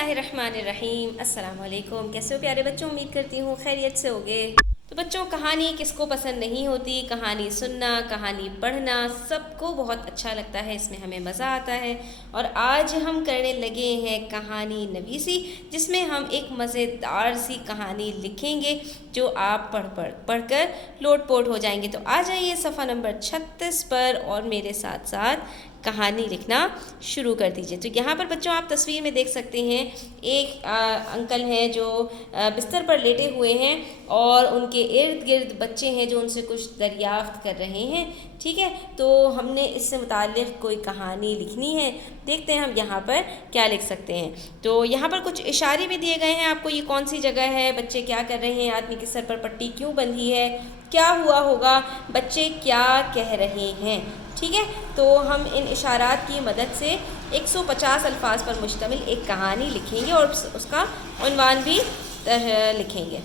बिस्मिल्लाहिर्रहमानिर्रहीम। अस्सलाम वालेकुम। कैसे हो प्यारे बच्चों? उम्मीद करती हूँ खैरियत से होगे। तो बच्चों, कहानी किसको पसंद नहीं होती? कहानी सुनना, कहानी पढ़ना सबको बहुत अच्छा लगता है, इसमें हमें मज़ा आता है। और आज हम करने लगे हैं कहानी नवीसी, जिसमें हम एक मज़ेदार सी कहानी लिखेंगे जो आप पढ़कर लोटपोट हो जाएंगे। तो आ जाइए सफ़ा नंबर 36 पर और मेरे साथ साथ कहानी लिखना शुरू कर दीजिए। तो यहाँ पर बच्चों आप तस्वीर में देख सकते हैं, एक अंकल हैं जो बिस्तर पर लेटे हुए हैं और उनके इर्द गिर्द बच्चे हैं जो उनसे कुछ दरियाफ्त कर रहे हैं। ठीक है, तो हमने इससे मुताल्लिक़ कोई कहानी लिखनी है। देखते हैं हम यहाँ पर क्या लिख सकते हैं। तो यहाँ पर कुछ इशारे भी दिए गए हैं आपको, ये कौन सी जगह है, बच्चे क्या कर रहे हैं, आदमी के सर पर पट्टी क्यों बंधी है, क्या हुआ होगा, बच्चे क्या कह रहे हैं। ठीक है, तो हम इन इशारात की मदद से 150 अल्फाज पर मुश्तमिल एक कहानी लिखेंगे और उसका उन्वान भी लिखेंगे।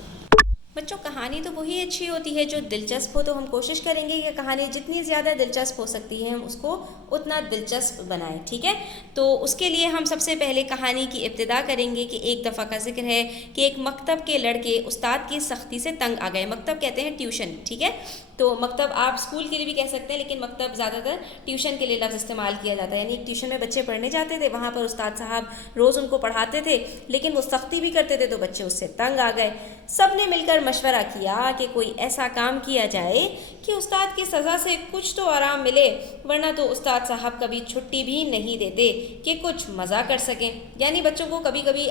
बच्चों, कहानी तो वही अच्छी होती है जो दिलचस्प हो, तो हम कोशिश करेंगे कि कहानी जितनी ज़्यादा दिलचस्प हो सकती है हम उसको उतना दिलचस्प बनाएं। ठीक है, तो उसके लिए हम सबसे पहले कहानी की इब्तिदा करेंगे कि एक दफ़ा का जिक्र है कि एक मकतब के लड़के उस्ताद की सख्ती से तंग आ गए। मकतब कहते हैं ट्यूशन। ठीक है, तो मकतब आप स्कूल के लिए भी कह सकते हैं, लेकिन मकतब ज़्यादातर ट्यूशन के लिए लफ्ज़ इस्तेमाल किया जाता है। यानी एक ट्यूशन में बच्चे पढ़ने जाते थे, वहाँ पर उस्ताद साहब रोज़ उनको पढ़ाते थे, लेकिन वो सख्ती भी करते थे तो बच्चे उससे तंग आ गए। सब ने मिलकर मशवरा किया कि कोई ऐसा काम किया जाए कि उस्ताद की सज़ा से कुछ तो आराम मिले, वरना तो उस्ताद साहब कभी छुट्टी भी नहीं देते कि कुछ मज़ा कर सकें। यानी बच्चों को कभी कभी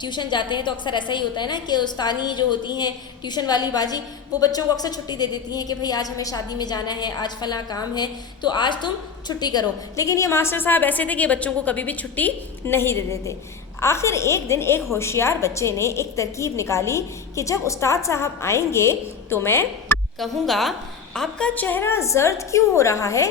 ट्यूशन जाते हैं तो अक्सर ऐसा ही होता है ना कि उस्तानी जो होती हैं ट्यूशन वाली बाजी, वो बच्चों को अक्सर छुट्टी दे देती हैं कि भाई आज हमें शादी में जाना है, आज फलां काम है, तो आज तुम छुट्टी करो। लेकिन ये मास्टर साहब ऐसे थे कि बच्चों को कभी भी छुट्टी नहीं दे देते। आखिर एक दिन एक होशियार बच्चे ने एक तरकीब निकाली कि जब उस्ताद साहब आएंगे तो मैं कहूँगा, आपका चेहरा जर्द क्यों हो रहा है,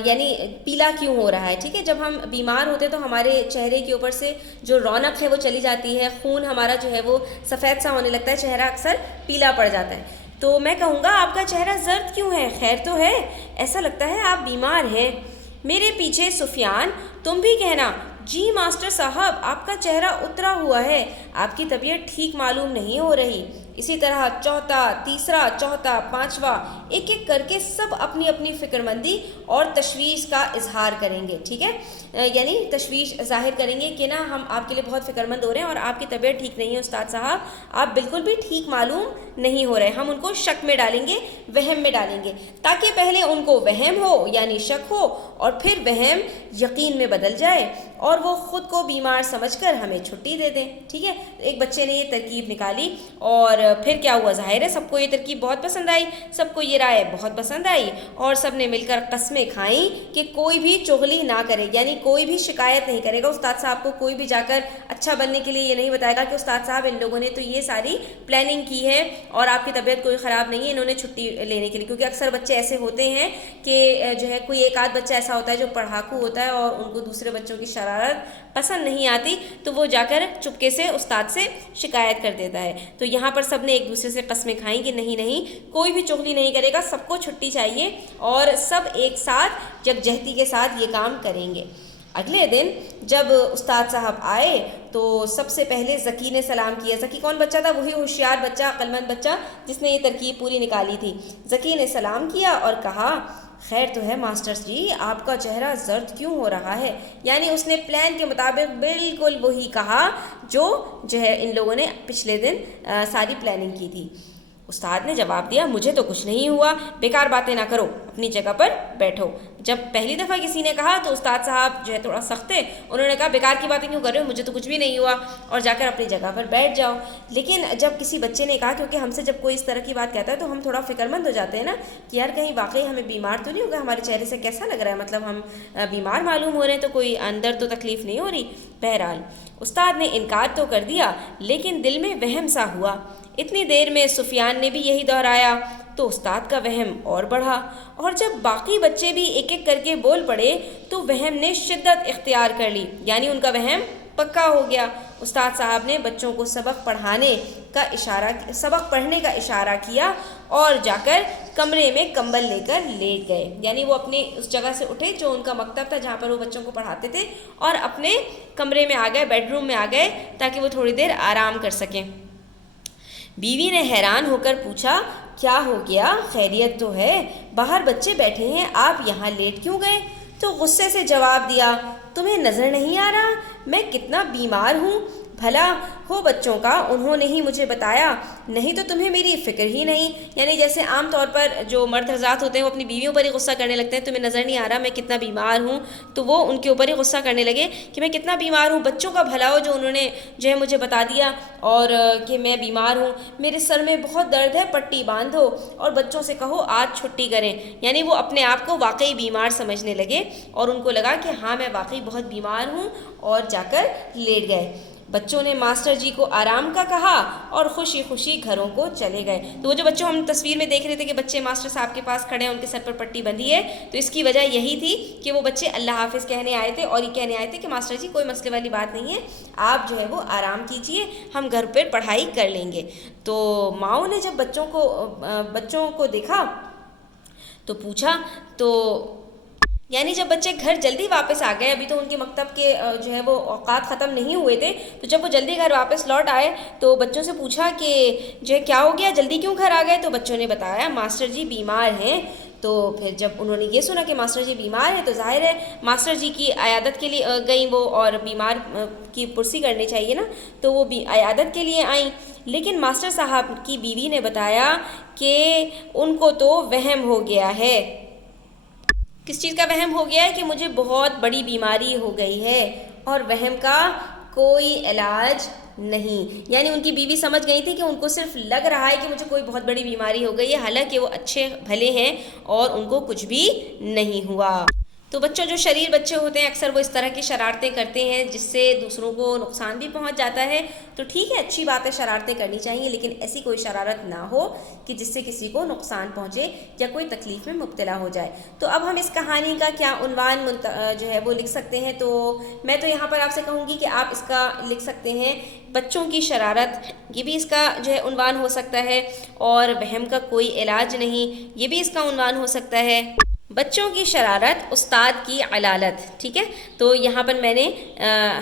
यानी पीला क्यों हो रहा है। ठीक है, जब हम बीमार होते हैं तो हमारे चेहरे के ऊपर से जो रौनक है वो चली जाती है, खून हमारा जो है वो सफ़ेद सा होने लगता है, चेहरा अक्सर पीला पड़ जाता है। तो मैं कहूँगा, आपका चेहरा जर्द क्यों है, खैर तो है, ऐसा लगता है आप बीमार हैं। मेरे पीछे सुफियान, तुम भी कहना, जी मास्टर साहब, आपका चेहरा उतरा हुआ है, आपकी तबीयत ठीक मालूम नहीं हो रही। इसी तरह चौथा, तीसरा, चौथा, पांचवा, एक एक करके सब अपनी अपनी फ़िक्रमंदी और तशवीश का इजहार करेंगे। ठीक है, यानी तशवीश ज़ाहिर करेंगे कि ना हम आपके लिए बहुत फ़िक्रमंद हो रहे हैं और आपकी तबीयत ठीक नहीं है उस्ताद साहब, आप बिल्कुल भी ठीक मालूम नहीं हो रहे। हम उनको शक में डालेंगे, वहम में डालेंगे, ताकि पहले उनको वहम हो यानी शक हो और फिर वहम यकीन में बदल जाए और वो ख़ुद को बीमार समझकर हमें छुट्टी दे दें। ठीक है, एक बच्चे ने ये तरकीब निकाली और फिर क्या हुआ, ज़ाहिर है सबको ये तरकीब बहुत पसंद आई, सबको ये राय बहुत पसंद आई और सब ने मिलकर कस्में खाई कि कोई भी चुगली ना करे, यानी कोई भी शिकायत नहीं करेगा उस्ताद साहब को। कोई भी जाकर अच्छा बनने के लिए ये नहीं बताएगा कि उस्ताद साहब इन लोगों ने तो ये सारी प्लानिंग की है और आपकी तबीयत कोई ख़राब नहीं है, इन्होंने छुट्टी लेने के लिए। क्योंकि अक्सर बच्चे ऐसे होते हैं कि जो है कोई एक आध बच्चा ऐसा होता है जो पढ़ाकू होता है और उनको दूसरे बच्चों की शरारत पसंद नहीं आती, तो वो जाकर चुपके से उस्ताद से शिकायत कर देता है। तो यहाँ पर सब ने एक दूसरे से कस्में खाई कि नहीं नहीं, कोई भी चुगली नहीं करेगा, सबको छुट्टी चाहिए और सब एक साथ यकजहती के साथ ये काम करेंगे। अगले दिन जब उस्ताद साहब आए तो सबसे पहले ज़की ने सलाम किया। ज़की कौन बच्चा था? वही होशियार बच्चा, अक्लमंद बच्चा जिसने ये तरकीब पूरी निकाली थी। ज़की ने सलाम किया और कहा, खैर तो है मास्टर जी, आपका चेहरा जर्द क्यों हो रहा है। यानी उसने प्लान के मुताबिक बिल्कुल वही कहा जो है इन लोगों ने पिछले दिन सारी प्लानिंग की थी। उस्ताद ने जवाब दिया, मुझे तो कुछ नहीं हुआ, बेकार बातें ना करो, अपनी जगह पर बैठो। जब पहली दफ़ा किसी ने कहा तो उस्ताद साहब जो है थोड़ा सख्त थे, उन्होंने कहा बेकार की बातें क्यों कर रहे हो, मुझे तो कुछ भी नहीं हुआ और जाकर अपनी जगह पर बैठ जाओ। लेकिन जब किसी बच्चे ने कहा, क्योंकि हमसे जब कोई इस तरह की बात कहता है तो हम थोड़ा फ़िक्रमंद हो जाते हैं ना कि यार कहीं वाकई हमें बीमार तो नहीं होगा, हमारे चेहरे से कैसा लग रहा है, मतलब हम बीमार मालूम हो रहे हैं, तो कोई अंदर तो तकलीफ़ नहीं हो रही। बहरहाल उस्ताद ने इनकार तो कर दिया, लेकिन दिल में वहम सा हुआ। इतनी देर में सुफियान ने भी यही दोहराया तो उस्ताद का वहम और बढ़ा और जब बाकी बच्चे भी एक एक करके बोल पड़े तो वहम ने शिद्दत इख्तियार कर ली, यानी उनका वहम पक्का हो गया। उस्ताद साहब ने बच्चों को सबक पढ़ने का इशारा किया और जाकर कमरे में कंबल लेकर लेट गए। यानी वो अपने उस जगह से उठे जो उनका मकतब था जहाँ पर वो बच्चों को पढ़ाते थे, और अपने कमरे में आ गए, बेडरूम में आ गए, ताकि वो थोड़ी देर आराम कर सकें। बीवी ने हैरान होकर पूछा, क्या हो गया, खैरियत तो है? बाहर बच्चे बैठे हैं, आप यहाँ लेट क्यों गए? तो गुस्से से जवाब दिया, तुम्हें नज़र नहीं आ रहा मैं कितना बीमार हूँ? भला हो बच्चों का, उन्होंने ही मुझे बताया, नहीं तो तुम्हें मेरी फ़िक्र ही नहीं। यानी जैसे आम तौर पर जो मर्द हज़रात होते हैं वो अपनी बीवियों पर ही गुस्सा करने लगते हैं, तुम्हें नज़र नहीं आ रहा मैं कितना बीमार हूँ, तो वो उनके ऊपर ही गुस्सा करने लगे कि मैं कितना बीमार हूँ। बच्चों का भला हो जो उन्होंने जो है मुझे बता दिया और कि मैं बीमार हूँ, मेरे सर में बहुत दर्द है, पट्टी बांधो और बच्चों से कहो आज छुट्टी करें। यानी वो अपने आप को वाकई बीमार समझने लगे और उनको लगा कि हाँ मैं वाकई बहुत बीमार हूँ, और जाकर लेट गए। बच्चों ने मास्टर जी को आराम का कहा और खुशी खुशी घरों को चले गए। तो वो जो बच्चों हम तस्वीर में देख रहे थे कि बच्चे मास्टर साहब के पास खड़े हैं, उनके सर पर पट्टी बंधी है, तो इसकी वजह यही थी कि वो बच्चे अल्लाह हाफिज़ कहने आए थे और ये कहने आए थे कि मास्टर जी कोई मसले वाली बात नहीं है, आप जो है वो आराम कीजिए, हम घर पर पढ़ाई कर लेंगे। तो माओ ने जब बच्चों को देखा तो पूछा, तो यानी जब बच्चे घर जल्दी वापस आ गए, अभी तो उनके मकतब के जो है वो औकात ख़त्म नहीं हुए थे, तो जब वो जल्दी घर वापस लौट आए तो बच्चों से पूछा कि जो है क्या हो गया, जल्दी क्यों घर आ गए? तो बच्चों ने बताया मास्टर जी बीमार हैं। तो फिर जब उन्होंने ये सुना कि मास्टर जी बीमार हैं तो जाहिर है मास्टर जी की अयादत के लिए गई वो, और बीमार की पुरसी करनी चाहिए ना, तो वो भी अयादत के लिए आई। लेकिन मास्टर साहब की बीवी ने बताया कि उनको तो वहम हो गया है। किस चीज़ का वहम हो गया है? कि मुझे बहुत बड़ी बीमारी हो गई है और वहम का कोई इलाज नहीं। यानी उनकी बीवी समझ गई थी कि उनको सिर्फ लग रहा है कि मुझे कोई बहुत बड़ी बीमारी हो गई है, हालांकि वो अच्छे भले हैं और उनको कुछ भी नहीं हुआ। तो बच्चों जो शरीर बच्चे होते हैं अक्सर वो इस तरह की शरारतें करते हैं जिससे दूसरों को नुकसान भी पहुंच जाता है। तो ठीक है, अच्छी बात है, शरारतें करनी चाहिए, लेकिन ऐसी कोई शरारत ना हो कि जिससे किसी को नुकसान पहुंचे या कोई तकलीफ़ में मुब्तला हो जाए। तो अब हम इस कहानी का क्या उन्वान जो है वो लिख सकते हैं? तो मैं तो यहाँ पर आपसे कहूँगी कि आप इसका लिख सकते हैं बच्चों की शरारत, ये भी इसका जो है उन्वान हो सकता है, और वहम का कोई इलाज नहीं, ये भी इसका उन्वान हो सकता है। बच्चों की शरारत, उस्ताद की अलालत। ठीक है, तो यहाँ पर मैंने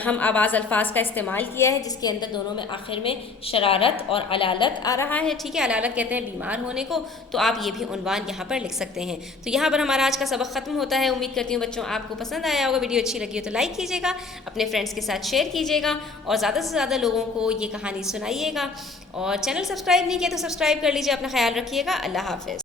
हम आवाज़ अल्फाज का इस्तेमाल किया है जिसके अंदर दोनों में आखिर में शरारत और अलालत आ रहा है। ठीक है, अलालत कहते हैं बीमार होने को, तो आप ये भी उन्वान यहाँ पर लिख सकते हैं। तो यहाँ पर हमारा आज का सबक ख़त्म होता है। उम्मीद करती हूँ बच्चों आपको पसंद आया होगा। वीडियो अच्छी लगी हो तो लाइक कीजिएगा, अपने फ्रेंड्स के साथ शेयर कीजिएगा और ज़्यादा से ज़्यादा लोगों को ये कहानी सुनाइएगा। और चैनल सब्सक्राइब नहीं किया तो सब्सक्राइब कर लीजिए। अपना ख्याल रखिएगा। अल्लाह हाफ़िज़।